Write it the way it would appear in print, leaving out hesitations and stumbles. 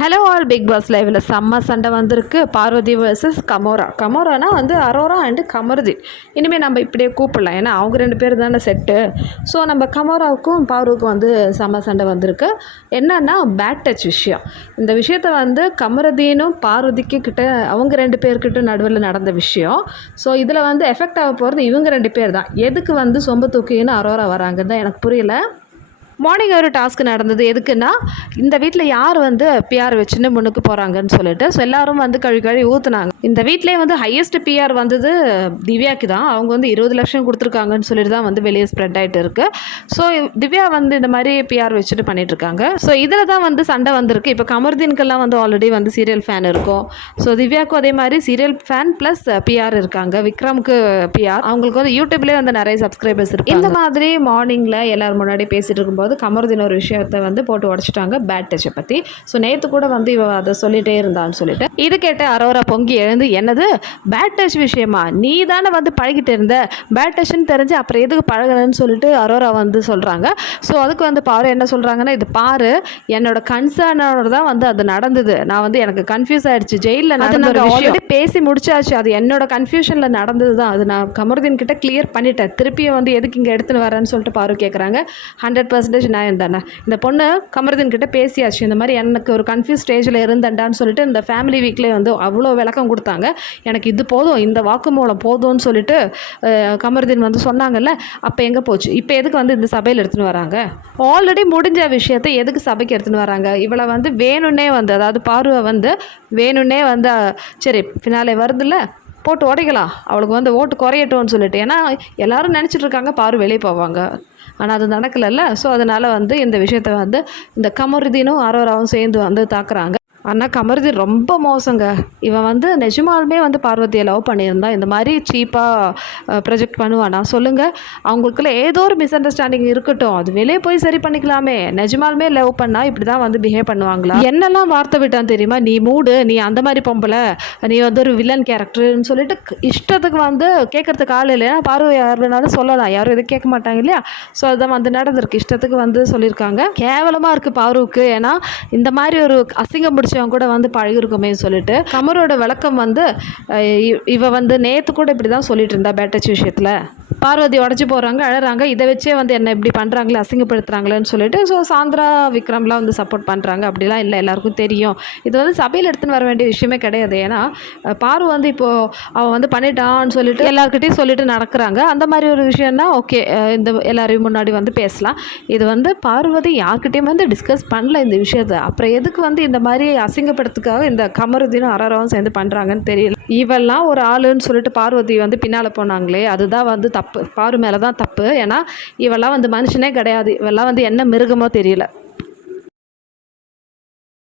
Hello all big pass லைவில் செம்ம சண்டை வந்திருக்கு. பார்வதி வர்சஸ் கமோரா. கமோரானா வந்து அரோரா அண்டு கமருதீன். இனிமேல் நம்ம இப்படியே கூப்பிடலாம், ஏன்னா அவங்க 2 பேர் தானே செட்டு. ஸோ நம்ம கமோராவுக்கும் பார்வதிக்கும் வந்து செம்ம சண்டை வந்திருக்கு. என்னன்னா பேட் டச் விஷயம். இந்த விஷயத்த வந்து கமருதீனும் பார்வதிக்கு கிட்ட அவங்க 2 பேர்கிட்ட நடுவில் நடந்த விஷயம். ஸோ இதில் வந்து எஃபெக்ட் ஆக போகிறது இவங்க 2 பேர் தான். எதுக்கு வந்து சொம்ப தூக்கின்னு அரோரா வராங்கன்னு தான் எனக்கு புரியல. மார்னிங் ஒரு டாஸ்க் நடந்தது. எதுக்குன்னா, இந்த வீட்டில் யார் வந்து பிஆர் வச்சுன்னு முன்னுக்கு போகிறாங்கன்னு சொல்லிட்டு ஸோ எல்லோரும் வந்து கழுவி ஊற்றுனாங்க. இந்த வீட்டிலே வந்து ஹையஸ்ட் பிஆர் வந்தது திவ்யாவுக்கு தான். அவங்க வந்து 20 லட்சம் கொடுத்துருக்காங்கன்னு சொல்லிட்டு தான் வந்து வெளியே ஸ்ப்ரெட் ஆகிட்டு இருக்குது. ஸோ திவ்யா வந்து இந்த மாதிரி பிஆர் வச்சுட்டு பண்ணிகிட்ருக்காங்க. ஸோ இதில் தான் வந்து சண்டை வந்திருக்கு. இப்போ கமருதீனுக்கெல்லாம் வந்து ஆல்ரெடி வந்து சீரியல் ஃபேன் இருக்கும். ஸோ திவ்யாவுக்கும் அதே மாதிரி சீரியல் ஃபேன் ப்ளஸ் பிஆர் இருக்காங்க. விக்ரமுக்கு பிஆர், அவங்களுக்கு வந்து யூடியூப்லேயே வந்து நிறைய சப்ஸ்கிரைபர்ஸ் இருக்கு. இந்த மாதிரி மார்னிங்கில் எல்லோரும் முன்னாடி பேசிகிட்டு இருக்கும்போது கமருதீன் ஒரு விஷயத்தை வந்து போட்டு உடச்சிட்டாங்க, பேட் டச்சை பற்றி. ஸோ நேற்று கூட வந்து இவ அதை சொல்லிகிட்டே இருந்தான்னு சொல்லிட்டு இது கேட்ட அரோரா பொங்கி எழுந்து, என்னது பேட் டச் விஷயமா, நீ தானே வந்து பழகிட்டு இருந்த, பேட் டச்னு தெரிஞ்சு அப்புறம் எதுக்கு பழகணும்னு சொல்லிட்டு அரோரா வந்து சொல்கிறாங்க. ஸோ அதுக்கு வந்து பாரு என்ன சொல்கிறாங்கன்னா, இது பாரு என்னோட கன்சர்னோட தான் வந்து அது நடந்தது, நான் வந்து எனக்கு கன்ஃபியூஸ் ஆகிடுச்சு, ஜெயிலில் நடந்தது ஆல்ரெடி பேசி முடிச்சாச்சு, அது என்னோட கன்ஃபியூஷனில் நடந்தது தான், அது நான் கமருதீன் கிட்ட கிளியர் பண்ணிட்டேன், திருப்பியும் வந்து எதுக்கு இங்கே எடுத்துன்னு வரேன்னு சொல்லிட்டு பாரு கேட்குறாங்க. 100% நியாயம் தானே. இந்த பொண்ணு கமருதீன் கிட்ட பேசியாச்சு, இந்த மாதிரி எனக்கு ஒரு கன்ஃபியூஸ் ஸ்டேஜில் இருந்தேன்டான்னு சொல்லிட்டு இந்த ஃபேமிலி வீக்லேயே வந்து அவ்வளோ விளக்கம் கொடுத்தாங்க. எனக்கு இது போதும், இந்த வாக்குமூலம் போதும்னு சொல்லிட்டு கமருதீன் வந்து சொன்னாங்கல்ல. அப்போ எங்கே போச்சு? இப்போ எதுக்கு வந்து இந்த சபையில் எடுத்துன்னு வராங்க? ஆல்ரெடி முடிஞ்ச விஷயத்தை எதுக்கு சபைக்கு எடுத்துன்னு வராங்க? இவளை வந்து வேணும்னே வந்து, அதாவது பார்வை வந்து வேணும்னே வந்து சரி ஃபினாலே வருதுல்ல, போட்டு உடைக்கலாம், அவளுக்கு வந்து ஓட்டு குறையட்டும்னு சொல்லிட்டு. ஏன்னா எல்லோரும் நினச்சிட்டு இருக்காங்க பாரு வெளியே போவாங்க, ஆனால் அது நடக்கலைல்ல. ஸோ அதனால் வந்து இந்த விஷயத்தை வந்து இந்த கமருதீனும் அரோராவும் சேர்ந்து வந்து தாக்குறாங்க. ஆனால் கமருதீன் ரொம்ப மோசங்க. இவன் வந்து நிஜமாலுமே வந்து பார்வதியை லவ் பண்ணியிருந்தான் இந்த மாதிரி சீப்பாக ப்ரொஜெக்ட் பண்ணுவானா சொல்லுங்கள்? அவங்களுக்குள்ள ஏதோ ஒரு மிஸ் அண்டர்ஸ்டாண்டிங் இருக்கட்டும், அது வெளியே போய் சரி பண்ணிக்கலாமே. நிஜமாலுமே லவ் பண்ணால் இப்படி தான் வந்து பிஹேவ் பண்ணுவாங்களா? என்னெல்லாம் வார்த்தை விட்டான் தெரியுமா, நீ மூடு, நீ அந்த மாதிரி பொம்பளை, நீ வந்து ஒரு வில்லன் கேரக்டர்னு சொல்லிட்டு இஷ்டத்துக்கு வந்து கேட்குறதுக்கு ஆள் இல்லையா? பார்வை யார் வேணாலும் சொல்லலாம், யாரும் எதுவும் கேட்க மாட்டாங்க இல்லையா? ஸோ அதுதான் வந்து நடந்திருக்கு. இஷ்டத்துக்கு வந்து சொல்லியிருக்காங்க. கேவலமாக இருக்குது பார்வுக்கு. ஏன்னா இந்த மாதிரி ஒரு அசிங்கம் பிடிச்ச கூட வந்து பழகிருக்குமே சொல்லிட்டு கமரோட விளக்கம் வந்து இவ வந்து நேற்று கூட இப்படி தான் சொல்லிட்டு இருந்தா பேட் டச் விஷயத்தில். பார்வதி உடச்சி போகிறாங்க, அழறாங்க, இதை வச்சே வந்து என்ன இப்படி பண்ணுறாங்களே, அசிங்கப்படுத்துகிறாங்களேன்னு சொல்லிட்டு. ஸோ சாந்திரா விக்ரம்லாம் வந்து சப்போர்ட் பண்ணுறாங்க. அப்படிலாம் இல்லை, எல்லாருக்கும் தெரியும். இது வந்து சபையில் எடுத்துன்னு வர வேண்டிய விஷயமே கிடையாது. ஏன்னா பார்வ வந்து இப்போது அவன் வந்து பண்ணிட்டான்னு சொல்லிட்டு எல்லாருக்கிட்டையும் சொல்லிட்டு நடக்கிறாங்க. அந்த மாதிரி ஒரு விஷயம்னா ஓகே, இந்த எல்லாரையும் முன்னாடி வந்து பேசலாம். இது வந்து பார்வதி யார்கிட்டையும் வந்து டிஸ்கஸ் பண்ணல இந்த விஷயத்தை. அப்புறம் எதுக்கு வந்து இந்த மாதிரி அசிங்கப்படுத்துக்காக இந்த கமருதீனும் அரோராவும் சேர்ந்து பண்ணுறாங்கன்னு தெரியல. இவெல்லாம் ஒரு ஆளுன்னு சொல்லிட்டு பார்வதி வந்து பின்னால் போனாங்களே, அதுதான் வந்து தப்பு. பாரு மேலே தான் தப்பு. ஏன்னா இவெல்லாம் வந்து மனுஷனே கிடையாது, இவெல்லாம் வந்து என்ன மிருகமோ தெரியல.